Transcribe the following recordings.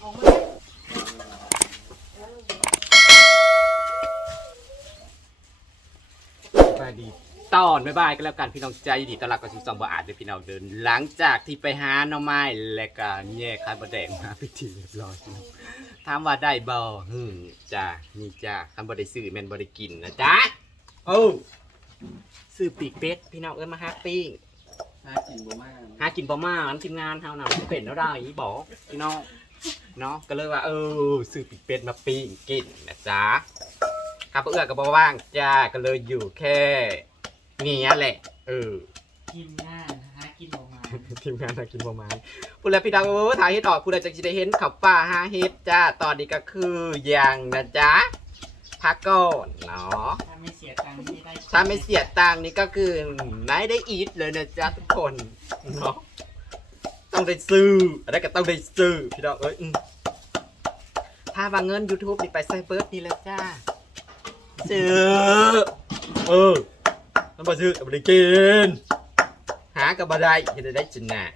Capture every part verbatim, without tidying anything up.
บายดีตอนบ๊ายบายก็แล้วกันพี่น้องใจดีต้อนรับกับสุสองบ่อาจเดี๋ยวพี่น้องเดินหลังจากที่ไปหาหน่อไม้และก็แย่คายบะแดงมาพิธีเรียบร้อยพี่น้องถามว่าได้บ่ฮึมจ้านี่จ้าคันบ่ได้ซื้อแม่นบ่ได้กินนะจ๊ะโอ้ซื้อปีกเป็ดพี่น้องเอิ้นมาหาปิ้งหากินบ่มากหากินบ่มาอันทีมงานเฮาน่ะเป็นแล้วได้อีบอกพี่น้องเนาะก็เลยว่าเออซื้อปีกเป็ดมาปิ้งกินนะจ๊ะครับเอื้อก็บ่ว่างจ้าก็เลยอยู่แค่นี้แหละเออทีมงานหากินออกมาทีมงานหากินประมาณพูดแล้วพี่ดังเออถ่ายเฮ็ดออกพูดแล้วจะได้เห็นขับป่าหาเฮ็ดจ้าตอนนี้ก็คือยังนะจ๊ะพักก่อนเนาะถ้าไม่เสียตังค์ไม่ได้ถ้าไม่เสียตังค์นี่ก็คือไม่ได้อีทเลยนะจ๊ะทุกคนเนาะต้องได้ซื้ออะไรก็ต้องได้ซื้อพี่ดอกเอ้ยอืมถ้าวางเงิน YouTube นี่ไปไซเบิร์ดนี่แล้วจ้าซื้อเออน้ำปลาซื้อกับได้กินหากับบ่ได้จะได้จินน่ะ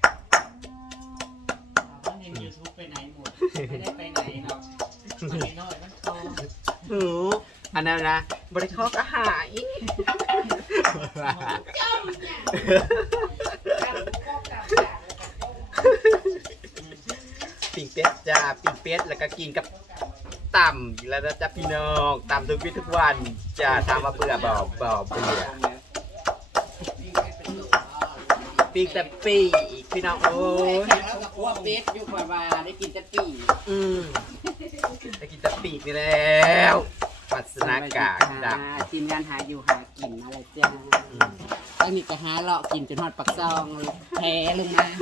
ว่าในยูทูบไปไหนหมดไม่ได้ไปไหนหรอกมันน้อยมันโตหนูอันนั้นนะบริคอกอาหารปิ่งเป็ดจ้าปิ่งเป็ดแล้วก็กินกับต่ำแล้วจ้าพี่น้องต่ำทุกวิทุกวันจะทำมาเบื่อบ่บ่เบื่อปีกแต่ปีกพี่น้องโอ้ยแล้วกับพวกเป็ดอยู่กว่าได้กินแต่ปีอืมได้กินแต่ปีกนี่แล้วปัสนากาดับทีมงานหาอยู่หากินอะไรจ้าตั้งนี่ก็หาเลาะกินจนฮอดปักซองแพ้ลงมา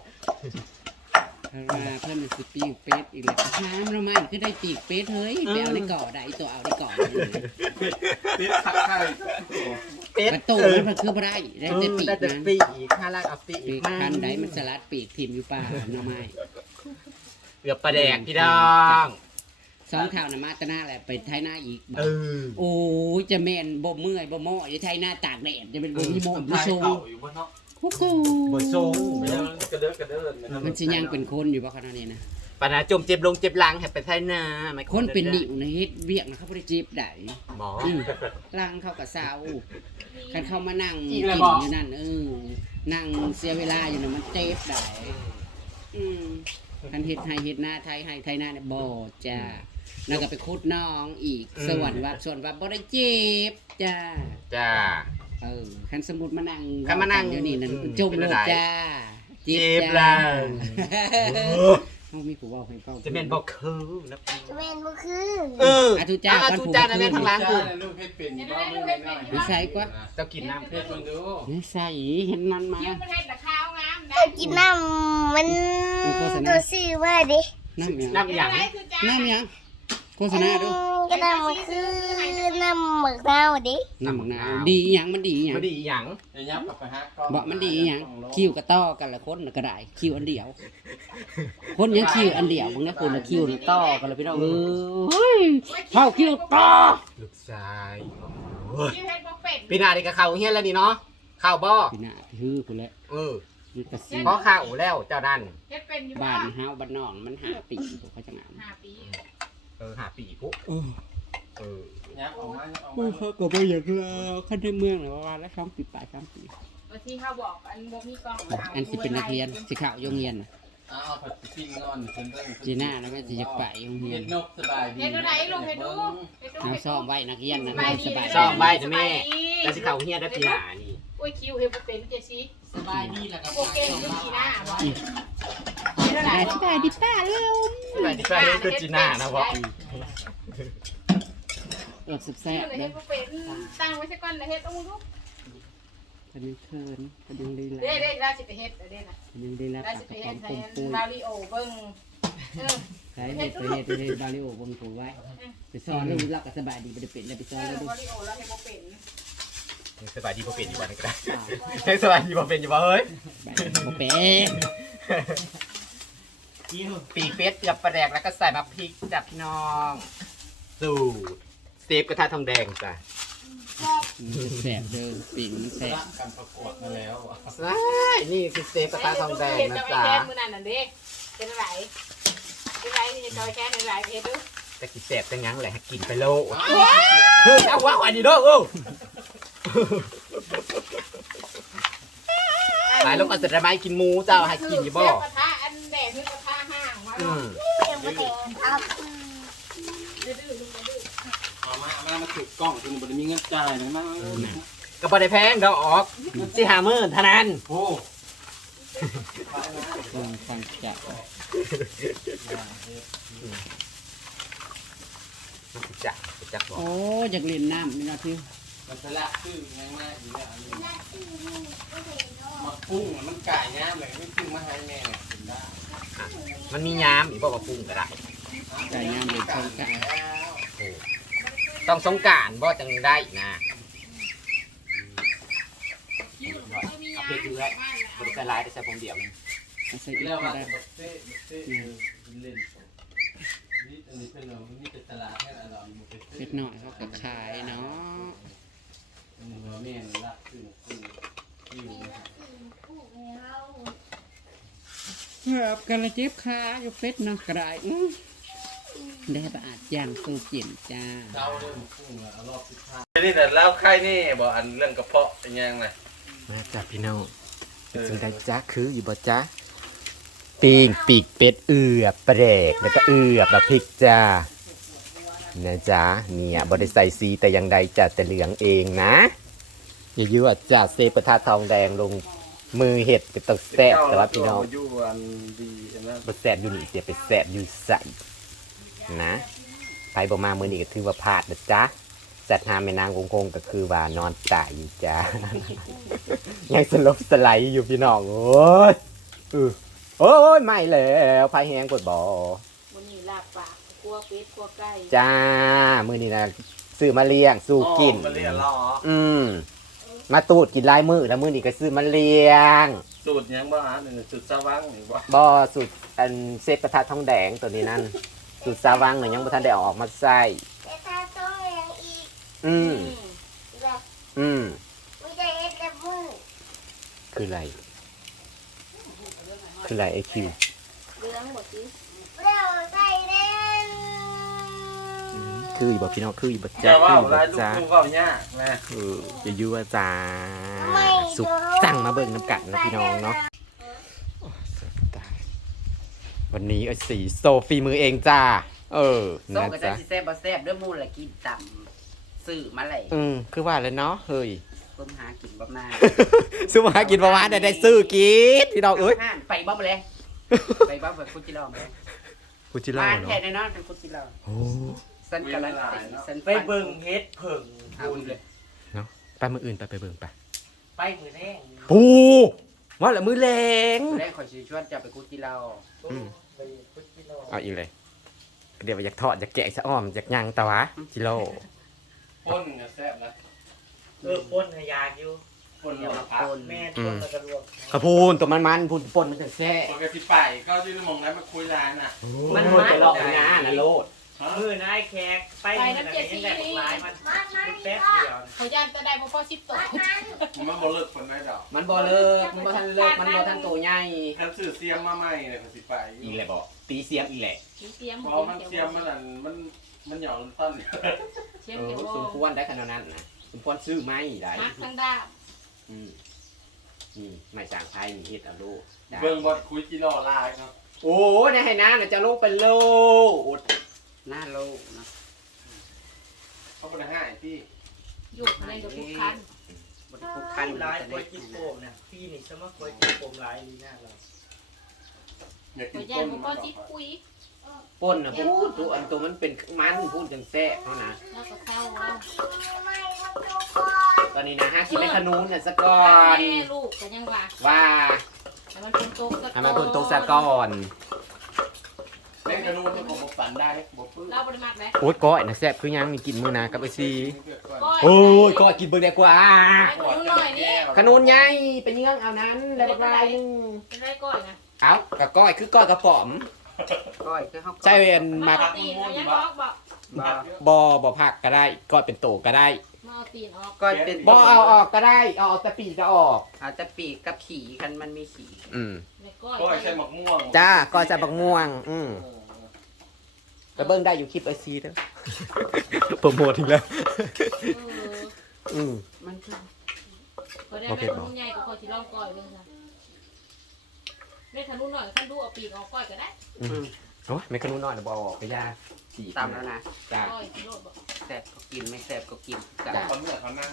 มาเพิ่มเป็นสิปีกเป็ดอีกแล้วน้ำเราไม่คือได้ปีกเป็ดเฮ้ยแปลในก่อได้ตัวเอาในก่อติดขัดไข่เป็ดกระโตมันคือบ่ได้ได้แต่ปีกได้แต่นั้นปีกข้าลากเอาปีกปีกมาคันใดมันสลัดปีกทิมอยู่ป่าหน่อไม้เกือบประแดกพี่น้องสองข่าวน่ะมาแตะหน้าแหละไปไทยหน้าอีกเออโอ้ยจะแม่นบ่เมื่อยบ่โม่จะไทยหน้าตากแดดจะเป็นบ่มีโม่ไทมียโชเข่าอยู่บนเนาะโอ้โหบททรงกระเดิดกระเดิดมันสิยังเป็นคนอยู่บ่ขนาดนี้นะปัญหาจมเจ็บลงเจ็บหลังให้ไปไทยนาไม่คนเป็นนิ่วในเฮ็ดเวียกนะเขาบ่ได้จีบได้หมออืมลังเขาก็เศร้าคันเข้ามานั่งกินอยู่นั่นเออนั่งเสียเวลาอยู่น่ะมันเจ็บได้อืมคันเฮ็ดให้เฮ็ดหน้าไทยให้ไทยหน้าเนี่ยบ่จ้าแล้วก็ไปคุดน้องอีกสวรรค์ว่าส่วนว่าบ่ได้เจ็บจ้าจ้าเออคันสมมุติมานั่งคันมานั่งอยู่นี่นั่นอืมจมเป็นโลอะไรดจ้าเจ็บจ้าหลังเฮามีผู้เว้าให้เฝ้าจะเป็นบอกคือนะแม่นบ่คือเอออาทุจ้าอ่ะคันทุผู้จ้าบ่ในแม่ทางหล้างจ้าคือลูกให้เป็นบ้ามือหน่อยนิสัยกว่าเจ้ากินน้ำเพชรมันดูนิสัยเห็นนั้นมาถ้ากินน้ำมันตัวซื้อว่าดิน้ำหยังน้ำหยังน้ำหยังโฆษณาดูก็น้ำมันคือน้ำหมึกดาวดิน้ำหมักนาวดีอีหยังมันดีอีหยังไม่ดีอีหยังเดี๋ยวยับกลับไปหากล้องบอกมันดีอีหยังคิวกระต้อกันละคนน่ะก็ได้คิวอันเดียว คนยังคิวอันเดียวบางนะคนละคิวน่ะต้อกันละพี่น้องเอ้ยเข้าคิวต้อลูกชายโอ้ยพี่นาดีกับเขาเฮี้ยนแล้วนี่เนาะข้าวบ่พี่น่ะฮือพุ่นแหละเออนี่กระซิเพราะข้าวแล้วเจ้านั่นเฮ็ดเป็นอยู่บ้าบ้าน นเฮาบ้านนอกมันหาปีพวกเขาจังงานห้าปีเออหาปีปุ๊เออยับออกมาออกโอ้มาเขาก็บ่อยากแล้วคันในเมืองน่ะว่าแล้วสองปีปลายสามปีบางทีเขาบอกอันบ่มีกล้องอันสิเป็นนักเรียนสิเข้าโรงเรียนน่ะเอาผัดปิ้งนอนเพิ่นเพิ่นจีน่าแล้วก็สิจะไปโรงเรียเฮ็นดนกสบายดีเฮ็ดดูไหนลงเฮ็ดดูเฮ็ดดูเอาซ่อมไว้นักเรียนน่ะสบายซ่อมไว้จ้ะแม่แต่สิเขาเฮี้ยนได้พี่นานี่โอ้ยคิวเฮ็ดบ่เป็นเจสิสบายดีแล้วก็โอเคอยู่ที่หน้าบ่เฮ็ดดูไหนสบายดีป้าเร็วไปดิไปเล่นตัวจีน่านะวะเออแซ่บๆเฮ็เด้ดบ่เป็นตั้งไว้ซะก่อนแล้วเฮ็ดเอาดูคันยังเคินคันยังดีแล้วเด้เด้เราสิไปเฮ็ดเด้น่ะคันยังดีแล้วเราปากสิกไประป๋เฮ็องดปุ้ให้มปุ้ยบาริโอเบิ่งเออใช้เฮ็ดไปเฮ็ดไปเฮ็ดบาริโอวงปูไว้ไปสอนลูกเราก็สบายดีบ่ได้เป็นแล้วไปสเออนอแล้วดูบาริโอเราเฮ็ดบ่เป็นยังสบายดีพอเป็นอยู่วันนี้ก็ได้ยังสบายดีพอเป็นอยู่วะเฮ้ยบ่เป็นปีกเป็ดเกือบประแดกแล้วก็ใส่มาพริกจับพี่น้องสูตรเซฟกระทะทองแดงจ้ะแซ่บเด้อปิ่งมันแซ่บรักกันประกวดมาแล้วใช่นี่คือเซฟกระทะทองแดงนะจ๊ะเฮ็ดมื้อนั้นน่ะเด้เป็นอะไรเป็นไรนี่จะจอยแค่ในไรเฮ็ดดูแต่กินแสบแต่ยังแหละกินไปโลเฮ้ยเอาว่าวันนี้เด้อโอ้ไปแล้วก็จะได้ไม้กินหมูเจ้าให้กินอยู่บ่เสียกระทะอันแดงคือกระทะห้างมาอืมเดี๋ยวมาแต่เอาดื้อดื้อดื้อดื้อเอามาเอามามาถือกล้องจนบ่ได้มีเงินจ่ายเลยมาก็บ่ได้แพงเดี๋ยวออกสิหาหมื่นเท่านั้นโอ้ฟังฟังจะจักจักบอกโอ้อยากเล่นน้ำนี่นะทิวมันสละชื่อง่ายๆอยู่แล้วอันนี้มากุ้งมันก่ายงามเลยไม่กุ้งมาให้แม่กินได้มันมีย้ำอีกบอกว่าปรุงก็ได้ไก่งามเลยชมกันต้องสงกรารบ่จังได้นะเอาเพชรดูแลบริการไลน์ได้ใช้ผมเดียวนึงเอาใส่กินอีกแล้วก็มาได้แบบเต้เต้เล่นนี่อันนี้เป็นเรานี่เป็นตลาดแค่เราอยู่เป็นเล็กน้อยเขาก็ขายเนาะอันนี้เราแม่รักซึ่งซึ่งอยู่นะครับแบบกันละเจ็บขาอยู่เป็ดเนาะกระไรอื้อได้ประอาจย่างตู้เย็นจ้าเจ้าเรื่องกุ้งอะเอารอบสุดท้ายนี่แต่เล่าไข่นี่บอกอันเรื่องกระเพาะเป็นยังไงมาจากพี่น้องเป็นจังได้จ้าคืออยู่บ่จ้าปีงปีกเป็ดเอือบปลาแดกแล้วก็เอือบแบบพริกจ้านะจ๊ะเนี่ยบริใส่สีแต่ยังใดจะแต่เหลืองเองนะอย่ายั่วจ้าเซฟกระทะทองแดงลงมือเห็ดก็ต้องแซ่บแต่ว่าพี่น้องอยู่อันดีอันนั้นบแสบอยู่นี่เสียไปแสบอยู่ใส่นะไปบอกมาเมื่อนี้ก็ถือว่าพลาดนะจ๊ะจัดหาแม่นางคงๆก็คือว่านอนตายอยู่จ้า ยังสลบสไลด์อยู่พี่น้องโอ้ยเออโอ้ยไม่แล้วพายแห้งกดบ่วันนี้ลาบปากคั่วเป็ดคั่วไก่จ้ามื้อนี้นะซื้อมาเลี้ยงสู้กินอ๋อมาเรียนรออืมมาตูดกินหลายมื้อแล้วมื้อนี้ก็ซื้อมาเลี้ยงสูตรยังบ้างฮะหนึ่งสูตรสว่างหรือว่าบ่สุดอันเซฟกระทะทองแดงตัวนี้นั่นสุดสาวังเนี่ยยังบ่ทันได้เอาออกมาใส่แต่ถ้าต้องเลี้ยงอีกอืมแบบอืมไม่ได้เอ็ดแต่มือคืออะไร คืออะไรไอคิวเรื่องหมดสิเราใส่เล่นคืออยู่บ่พี่น้องคืออยู่บ่จะจ้าว่าคืออยู่ไรบ่ลูกจ้าลูกก็ยากนะเออจะยั่วจ้าสุกสั่งมาเบิ่งน้ำกัดนะพี่น้องเนาะโอ้ยเสียตายวันนี้ไอ้สีโซฟีมือเองจ้า เออส้มนะก็จะจ๊ะสิแซ่บบ่แซ่บด้วยมูลละกินต่ำซื้อมาเลยอืมคือว่าเลยเนาะเฮ้ยเพิ่มหากินบ่มาซื้อมาหากินประมาณได้ได้ซื้อกินพี่น้องเอ้ยห้านไปบ่มาเลยไปบ่แบบคุจิรอมเลยกูจิเล่าบ้านเนาะแท้แน่นอนเป็นคุจิรอมโอ้สันกะลันติสันไปเบิ่งเฮ็ดเพิ่งเอาอีกเลยเนาะไปมืออื่นไปไปเบิ่งไปไปมือแรงปูว่าละมือแรงมือแรงขอยสิชวนจะไปคุจิรออืมเอาอีกเลย เดี๋ยวอยากทอดอยากแกะสะอ้อมอยากย่างตะวะจิโร่ป้นก็แซ่บนะเออป้นให้ยากอยู่ป้นอย่ามามาพักปนแม่ป้นแล้วก็รวมกระพูนตัวมันมันๆพูนปนมันจะแซ่ปกติไปก็ที่มองนั้นมาคุยร้านอ่ะมันมันจะหลอกงานนะโลดมือนายแขกไปมือไหนยังได้บอกลายมันแป๊บเดียวเขาย่านจะได้บ่พอสิบตัวมันบ่เลิกคนไม่ดอกมันบ่เลิกมันบ่ทันเลิกมันบ่ทันโตใหญ่ท่านสื่อเสียมมาใหม่เลยเขาสิไปอีแหละบอกตีเสียงอีแหละเสียมเพราะมันเสียมมันอันมันมันหย่อนต้นเสียเอมเขียวอสมควรได้ขนาดนั้นนะสมควรซื้อไหมได้หักทั้งด้ามอืมนี่ไม่สั่งไทยนี่เฮ็ดเอาโลดได้เบิ่งบดคุยกิโลลายครับโอ้ได้ให้น้าน่ะจะลงเป็นโลดหน้าโลกนะเขาเป็นห้าพี่อยู่ในเดือดทุกคันบ่ได้คุกคันลายแต่ควยได้จิโป่งเนี่ยพี่นี่สมมติควยจิโป่งลายลีน่าเราอยากกิเขานย่าป้นนบ่พอสิบคุยป่นน่ะพูดตัวอันตัวมันเป็นมันพูดจังแซ่บเท่านะแล้วก็เข้าแล้วไม่ครับทุกคนตอนนี้นะฮะกินไม่ขนุนน่ะซะก่อนแม่ลูกกันยังว่าว่าแต่มันเป็นโต๊ะให้มันคนโตซะก่อนเล่นกระนูนที่ผมบอกฝันได้บอกปื้มเราบริมากไหมโอ๊ยก้อยน่ะแซ่บคือยังมีกินมื้อนะกับไอซีก้อยโอ้ยก้อยกินเบิ่งได้กว่าให้คนนู้นหน่อยนี่ขนุนใหญ่เป็นเยื่องเอานั้นแล้วบักลายหนึงเป็นไรก้อยนะเอากับก้อยคือก้อยกระป๋อมก้อยคือเฮาใช่เวนมาเอาตีนเอายังล็อกบอกบ่บอบอผักก็ได้ก้อยเป็นโตก็ได้มาเอาตีนออกก้อยเป็นบอเอาออกก็ได้เอาออกแต่ปีกก็ออกเอาแต่ปีกกับขี่คันมันมีขี่อืมไม่ก้อยก็ใช้หมกม่วงจ้าก้อยจะบักม่วง อืมเไปเบิ่งได้อยู่คลิปไอซีเด้อโปรโมทอีกแล้วเอออืมมันคือพอได้แม่ขนุนใหญ่ก็คอยสิลองก้อยเลยค่ะแม่ขนุนหน่อยขั้นดูเอาปีกออกก้อยก็ได้โอ้ยไม่ขนุนน้อยนะบอไปยาสีตำแล้วนะจ้าก้อยสิโลดบอกแซ่บก็กินไม่แซ่บก็กินจ้ะเขาเมื่อเขานั่ง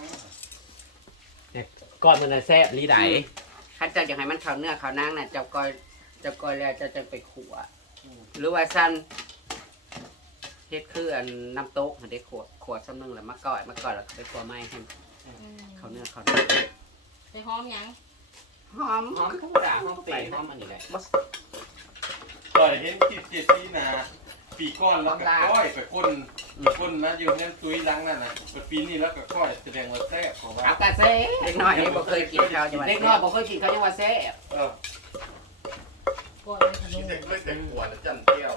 ก่อนมันจะแซ่บลีไดถ้าเจ้าอยากให้มันเข้าเนื้อเข้านังน่ะเจ้าก้อยเจ้าก้อยแล้วเจ้าจะไปขั่วหรือว่าสั้นเฮ็ดคืออันน้ำโต๊ะเด็กขวดขวดซ้ำนึงแล้วมาก่อยมาก่อยแล้วก็ไปขั่วไม้ให้อืมเข้าเนื้อเข้านังไปหอมหยังหอมหอมธรรมดาหอมเปรี้ยวหอมอันนี้แหละก่อยเห็นคิดเจ็ดที่นาปีก้อนแล้วก็ก้อยไปคนคนนะอยู่นั่นซุยล้างนั่นน่ะปีนี้แล้วก็ก้อยแสดงว่าแซ่บของว่าเอากระเซ่เล็กน้อยนี่บ่เคยกินข้าวจังหวัดเล็กน้อยบ่เคยกินข้าวจังหวัดแซ่บเออก้อยแม่ขนุคิดนแต่ไม่แต่หัวแล้วจันเที่ยว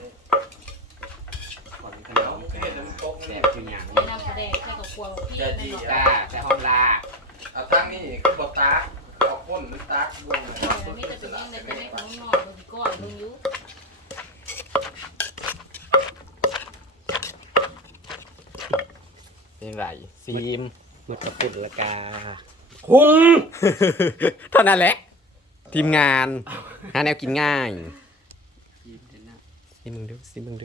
ก่อนขนเดี๋ยวมมันก็เห็นมันตกแซ่นี่บคือหยังแม่น้ำกระแดกใส่กับครัวพี่จะแม่ดีบอกจ้าแต่ห้องลาเอาทั้งนี้ก็บอกตาเอาก้นตาบวงเลยแต่ไม่จะเป็นยังไงเป็นแม่ขนุนหน่อยบางทีก้อยมึงอยู่เป็นไรซีมมืดกระปุดละกาคุ้ง เท่านั้นแหละ ทีมงานหาแนวกินง่ายกินเถอะนะซีมึงดูซีมึงดู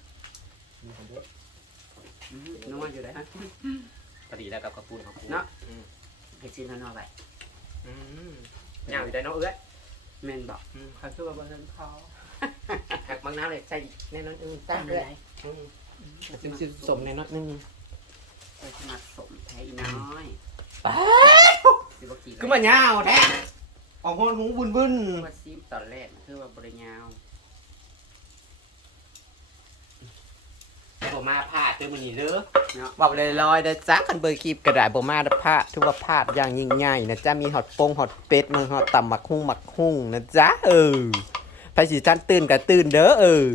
นัวอยู่ได้ฮะพอดีแล้วกับกระปุนของกูเนาะให้ชิมน้อยๆไปอืมเงาอยู่ได้เนาะเอ้ยแม่นบอกอืมเขาคือว่าบนนั้นเขาหักบางน้ำเลยใส่แน่นอนอืมตั้ตั้งงเลเลย ยอืมซิมซิมสมแน่นอนนึงไปสมัครสมแท้อีน้อยสิบกี่คือมันเงาแท้ออกหัวหูบุนบุนว่าซีมตอนแรกคือว่าบริยาวผมมาพลาดเจอมันนี่เด้อบอกเลยลอยๆเด้อจ้าคันเบอร์คลิปกระดาษบ่มาเด้อพลาดถือว่าพลาดอย่างยิ่งใหญ่นะจ๊ะมีฮอตปงฮอตเป็ดมือฮอตต่ำหมักหุ่งหมักหุ่งนะจ๊ะเออไปสิท่านตื่นก็ตื่นเด้อเออ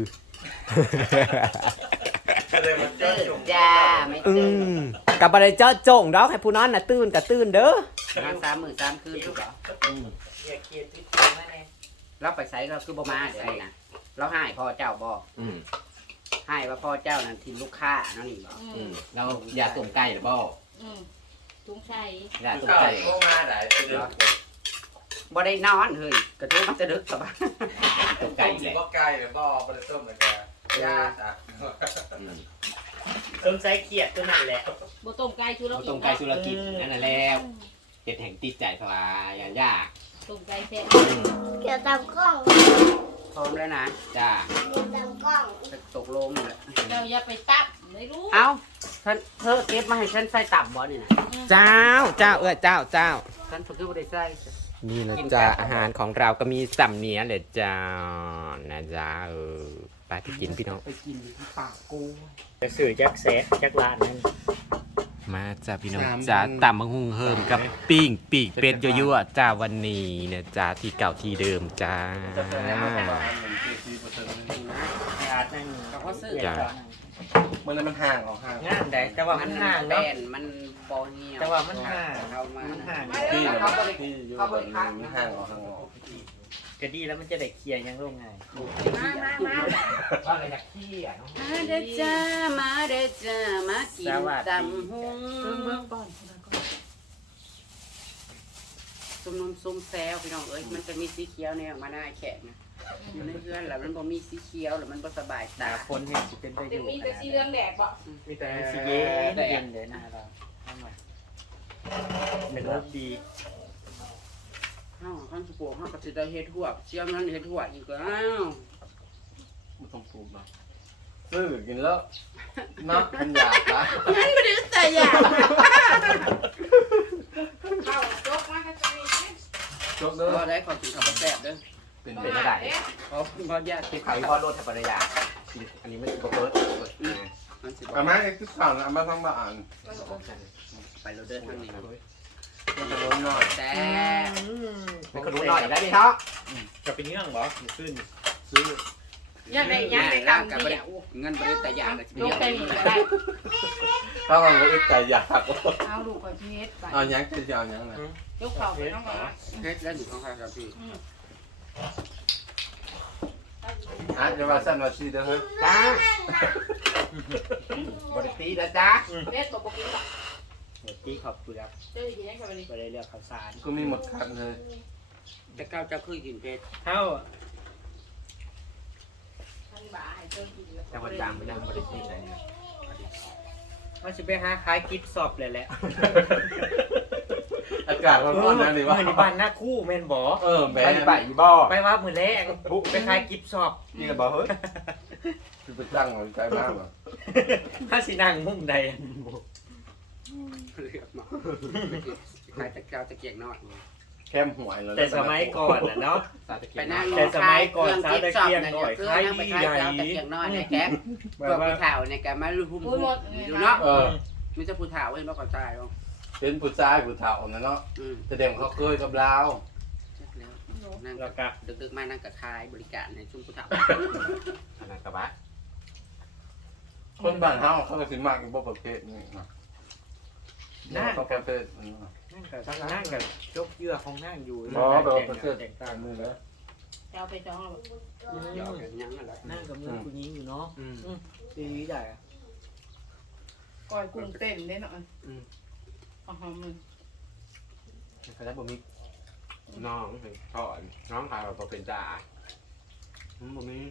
เลยมันเจ้าจุ่มจ้าไม่อืตื่นมกับอะไรเจ้าโจงดอกให้ผู้นอนน่ะตื่นก็ตื่นเด้อมาสามหมื่นสามคืนถูกเหรออย่าเกลียดทิศแม่แน่เราไปใส่เราคือบ่มาเดี๋ยวนี้นะเราให้พ่อเจ้าบอกอืมให้ว่าพ่อเจ้านั่นทีมลูกค้าเนาะนี่บอกอือืมมเราอย่าต้มไก่หรือบ่อืมจุงใส่อย่าต้มเก่าไก่โค้งมาได้ไปเดินบ่ได้นอนเฮ้ยกระทุ้งจะดึกสบายต้มไก่ไก่หแหรือละว่าไก่หรือบ่ไปต้มเลยแกยาจ้ะอืมสมใจเขียดตัวนั่นแหละบ่ต้มไก่ชูเราเอากิต้นมไก่สุรกิจนั่นน่ะแล้วเฮ็ดแห่งติดใจสบายอย่างยากต้มไก่แซ่บอืมเกี่ยวตามกล้องพร้อมแล้วนะจ้าเกี่ยวตามกล้องจะตกลงเลยเจ้าอย่าไปตับไม่รู้เอ้าฉันเธอเก็บมาให้ฉันใส่ตับบ่นี่นะเจ้าเจ้าเออเจ้าเจ้าฉันฝึกคือบ่ได้ใส่นี่นะจ๊ะอาหารของเราก็มีสัมเนียเลยจ้านะจ๊ะเออไปไปกินพี่น้องไปกินที่ปากกูจะสื่อจักแสะจักลานนั่นมาจ้าพี่น้องจ้าตำมะฮุ่งเฮิมกับปิ้งปีกเป็ดยั่วๆจ้าวันนี้นะจ้าที่เก่าที่เดิมจ้าอาร์ตนั่นเขาก็ซื้อจ้ะมันเลยมันห่างออกห่างงานใดแต่ว่ามัมัน นห่าห่าง งแบเนาะนมันบ่เหี่ยวแต่ว่ามันห่างเข้ามามันห่างที่เลยที่อยู่แบบมันห่างออกห่างออกก็ดีแล้วมันจะได้เคลียร์ยังโรงงานมามามาว่าอะไรจากขี้อ่ะน้องมาเด้อจ้ามาเด้อจ้ามากินตำหุงเบิ่งเบิ่งก่อนส้มนมส้มแซวพี่น้องเอ้ยมันจะมีสีเขียวเนี่ยออกมาหน้าแข็งนะอยู่ในเพื่อนแล้วมันบ่มีสีเขียวแล้วมันบ่สบายตาตาคนเห็นสิเป็นไปอเดี๋ยวยู่มีแต่สีเหลืองแดดบ่มีแต่สีเย็นเย็นเลยนะเราทำไมหนึ่งรสดีเฮาคันสิปลูกเฮาก็สิได้เฮ็ดหัวเสียมันเฮ็ดหัวอีกก็อ้าวมันต้องปลูกเนาะซื้อกินแล้วเนาะมันอยากนะมันบ่ได้แต่อยากเข้าจกมาก็จะมีจบเด้อบ่ได้ขอกินข้าวแซ่บเด้อเป็นเป็เป็น นไม่ได้ขอบ่อยากคลิปข่าววิเคราะห์โลดทับปริยาอันนี้ไม่ใช่โปรเปิร์ตมันสิบ่อามาไอ้คือข่าวนะอามาทั้งบ้านไปโลดเด้อทางนี้มันจะร้อนหน่อยแต่ไม่ก็รู้หน่อยได้ไหมครับจะเป็นเรื่องเหรอขึ้นซื้อยังได้ยังได้ร่างตำกายบ่เดีได้ยวเงินบ่ได้แต่อยากก็สิยกไปไปนี่ก็ได้ถ้ามันก็อึดใจอยากเอาลูกไปเพชรไปเอายังจะเอายังนะยกเข่าไปน้องก่อนเฮ็ดแล้วอยู่ของใครครับพี่เอ่ะจะว่าสั้นว่าซีเด้อเฮ้ยจ้าบริตีนะจ้าเด็ดบอกกินหรอกหมดที่ขอบเปลือกเจ้าอยู่ยังไงวันนี้ไปได้เลือกข้าวสารก็มีหมดคันเลยจะก้าวจะคือกินเพชรเท่าท่านบ่าให้เจ้ากินแล้วแต่ว่าจางไม่ได้บริตีไหนว่าจะไปหาขายกิฟต์สอบเลยแหละอากาศร้อนๆนะนี่ว่าเมื่อในบ้านหน้าคู่แม่นบ่เออแม่ไปไปอยู่บ่ไปว่ามือแรกไปขายกิฟต์สอบนี่ก็บอกเฮ้ยคือไปตั้งมันใจมากว่ะถ้าสินั่งมุ่งใดเลือกมาขายตะเกียบตะเกียงนอดแคมหวยแล้วแต่สมัยก่อนน่ะเนาะสาตะเกีไปยบนั่งแต่สมัยก่อนเครื่องสาวกิ๊บตะช็อปเกียงเนี่ยหน่อยคือขายนั่งไปดีขายใหญ่เจ้าตะเกียงนอดเนี่ยแกแบพวกบว่าผู้เฒ่าเนี่ยแกมาลุ่มอุ้ยหมดอยู่เนาะเออมีแต่ผู้เฒ่าเว้ยบ่เข้าใจหรอกเป็นผู้ชายผู้เฒ่านะเนาะอืมแสดงเขาเคยกับเราเสร็จแล้วนั่งแล้วก็ดึกๆมานั่งกับขายบริการในชุมผู้เฒ่าอันนั้นกระบะคนบ้านเฮาเขาก็สิมักอยู่บ่ประเภทนี้นะน่าก็ประเภทนี้นะนั่งกับนั่งกับยกเยื่อของนั่งอยู่อ๋อแบบว่าประเภทแต่งต่าต่าง งมืมืออแล้วเจ้าไปจ้องเราหยอกกันยังนั่นแหละนั่งกับมือคุณยิงอยู่เนาะอืมดีใหญ่อะก้อยกุ้งเต้นได้หน่อยอ๋อมึงเขาจะบ่มีน้องถอนน้องขายแบบเป็นจ่าอืมบ่มี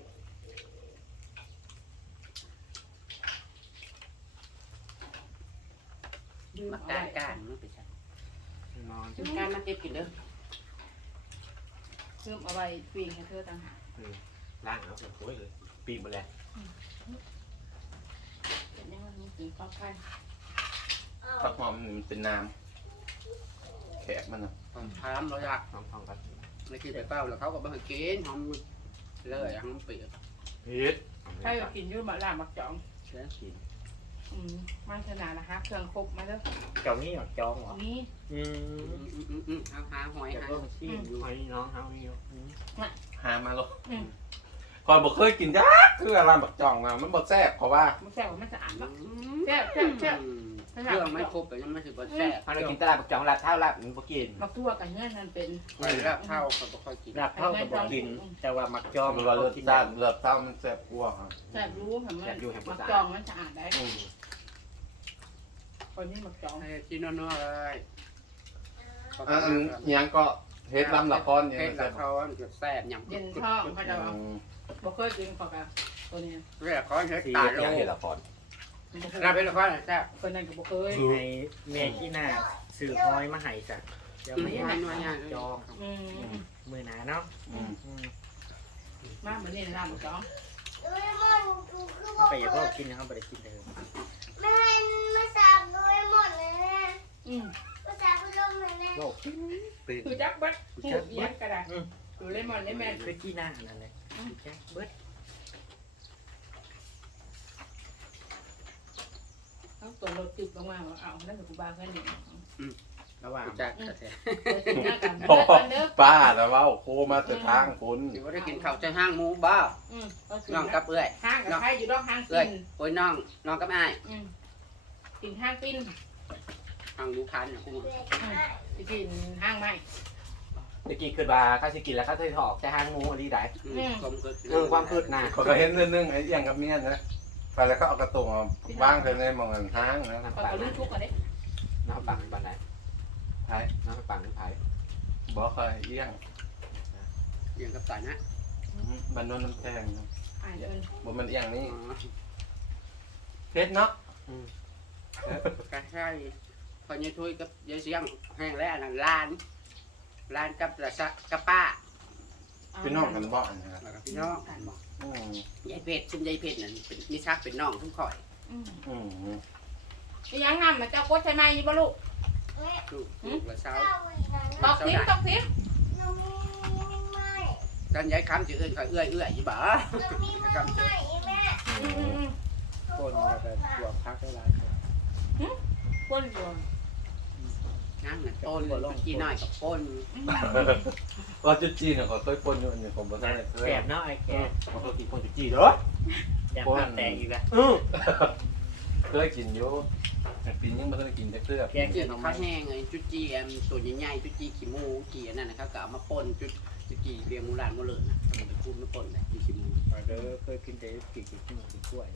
ดื่มมาเอาการไว้การมันไปใช่นอนชุมการมาเก็บกินเด้อดื่มเอาไว้ปีงให้เธอต่างหากล่างเอาโอ้ยเลยปีนหมดแล้วเป็นยังไงมันถึงข้าวไข่ผักหอมนี่มันเป็นน้ำแขกมันนะผมพามเราอยากน้องทองกันไม่กินไปเปล่าแล้วเขาก็บ่ให้กินหอมเลยหอมเปียกพีทใครก็กินอยืมมาล่ามักจ่องเชื่อกินอืมมันขนาดนะคะเครื่องครบมาเด้อเจ้านี่หรอจองเหรอนี่อือืมมอืมอืมอืมเอาหาหอยแต่หาก็มันซีนอยู่ไอ้น้องเขาอยู่หามาลูกอืมคอยบอกเคยกินจ้าคืออะไรบักจ่องอ่ะมันบ่แซ่บเพราะว่ามันแซ่บมันสะอาดอืมากมแซ่บแซ่บแซ่บเครื่องไม่ครบแต่ยังไม่ถึงบ่แซ่บเขาเลยกินตลาดปักจองลาดเท่าลาดมันบ่กินมักทั่วกันเงื่อนนั่นเป็นไม่รับเท่าเขาบ่ค่อยกินรับเท่ากับบ่กิน แต่ว่ามักจองมันว่าเลือดซ่านเลือดเต้ามันแซ่บกว่าครับแซ่บรู้ค่ะมันมักจองมันสะอาดได้อืมคนนี้มักจองให้กินนัวๆเลยอันอันอิหยังก็เฮ็ดลำละครเนี่ยเฮ็ดมันละแซ่บครจะแซ่บหยังเย็นท้องเขาจะอืมบ่เคยกินขอกะตัวนี้เฮ็ดละครเฮ็ดตาโลยังเห็นละครรับเป็นละครแซ่บคนนั้นก็บ่เคยในแม่ที่หน้าสื่อห้อยมาให้จ้ะเดี๋ยวไม่ไม่ใช่ให้หน่วยงานจองอืมมือหนาเนาะอืมอืมมาเหมือนนี่นะมักจองไปอย่าพ่อกินนะครับไปได้กินเลยแม่มาสาบด้วยหมดเลยนะอืมมาสาบพัดลมเลยนะโลกตื่นคือจักเบัดหูเอียงกระดาษคือเลมอนเลแมนคือกี้หน้านั่นเลยแจ็คเบิร์ดเอาตัวรถติดลงมาว่าเอานั่นคือกูบ้าเพื่อนนี่ระหว่างจักกระแทกเดี๋ยวกินหน้ากันพ่อเด้อป้าแต่ว่าโคมาแต่ทางคุณสิว่าได้กินข้าวใจห้างหมูบ้าอืมก็คือน้องกับเอื้อยห้างกับใครอยู่ดอกห้างเอื้กิอยนโอ้ยน้องน้องกับอ้ายอืมกินห้างปิ้นห้างหมูพันน่ะคุณสิกินห้างไม้ตะกี้คือว่าเขาสิกินแล้วเขาจะถอกแต่หางหมูอันนี้ได้อืมความเกิดเออความคืดหน้าเขาก็เห็นเรื่องนึงไอ้เอียงกับเมียนะไปแล้วเขาเอากระตุงเอาวางไปในหมองกันทางนะก็กระลุ่มทุกข์กันเด้น้ำปังปันไหนไผ่น้ำปังไผ่บ่เคยเอียงเอียงกับตายนะบ้านโนนน้ำแข็งนะอ่านเอินบ่มันเอียงนี่อ๋อเพชรเนาะก็ใช่พอยายทุยกับยายเสียงแห้งแล้วนั่นล้านล้านกับละซะกับป้าพี่น้องกันบ่อันนะครับแล้วก็พี่น้องกันบอกอืมยายเพชรชุมยายเพชรนั่นเป็นนิชักเป็นน้องทุกข่อยอืมอืมนี่ยังนำมาเจ้ากดใช่ไหมยี่บ่ลูกลูกลูกละเช้าตอกทิ้งตอกทิ้งน้องมีไม่กันยายคำจะเอื้อยข่อยเอื้อยเอื้อยอยู่บ่น้องมีไม่ไม่แม่อืมอืมคนแล้วก็ตัวพักได้หลายคนคนอยู่นั่งน่ะต้นกี่น้อยกับต้นว่าจุดจีนน่ะก็เคยปนอยู่อันนี้ผมบ่ทันได้เคยแสบเนาะไอ้แกเขาก็กินคนจุจีเด้ออยากมาแตกอีกแล้วอือเคยกินอยู่แต่ปีนี้บ่ทันได้กินจักเทื่อแกงจุเขียดนออกข้ามาแห้งไอ้จุดจีแอมตัวใหญ่ๆจุดจีขี้หมูขี้อันนั้นนะครับก็เอามาป่นจุดจุดจีเรียงมูลานมูเลินนะเอาไปคูนมาป่นเลยขี้หมูมาเด้อเคยกินแต่ปีกกินกินกล้วย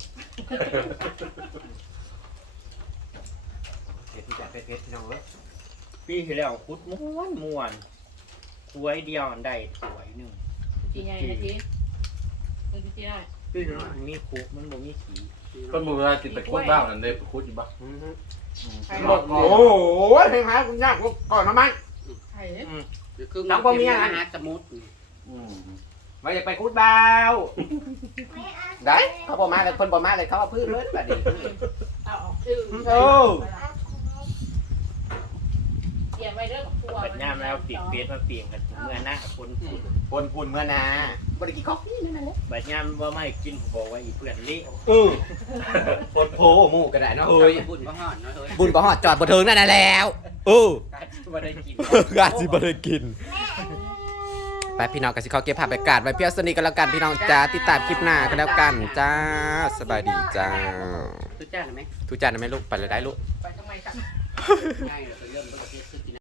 เผ็ดที่จะเผ็ดเผ็ดพี่น้องเอ้ยปีที่แล้วคุดม้วนม้วนถ้วยเดียวอันใดถ้วยหนึ่งจีใหญ่นะจีมันจีได้ปีนั้นมันมีคุกมันบ่มีขี้ต้นมือเวลาติดไปคุดบ้างนั่นเลยไปคุดอยู่บ้างหมดโอ้โหเพลงหาคุณยากก่อนมาไหมไข่คือน้องบ่มีอาหารหาสมุดมาอยากไปคุดเบาได้เขาบอกมาเลยคนบอกมาเลยเขาเอาพืชเลยแบบนี้เอาออกชื่อโอ้เกี่ยไว้เรื่องกับทัวเปิดย่ามแล้วปีกเป็ดมาเปลี่ยนกันเมื่อหน้าคนปนปุ่นเมื่อนาบริกินข้าวพี่นั่นแหละเปิดย่ามว่าไม่กินบอกว่าอีเพื่อนเละเออปนโพหมู่ก็ได้เนาะเฮ้ยบุญบ่ฮอดเนาะเฮ้ยบุญก็หอดจอดบนเทิงนั่นน่ะแล้วเออว่าได้กินกาสิบริกินไปพี่น้องกันสิเขาเก็บภาพบรรยากาศไว้เพียงสนิทกันแล้วกันพี่น้องจ้าติดตามคลิปหน้ากันแล้วกันจ้าสบายดีจ้าทุกจ้าหรือไหมทุกจานนะไหมลูกไปเลยได้ลูกไปทำไมกันง่ายเลยเริ่มต้นประเทศคือกิน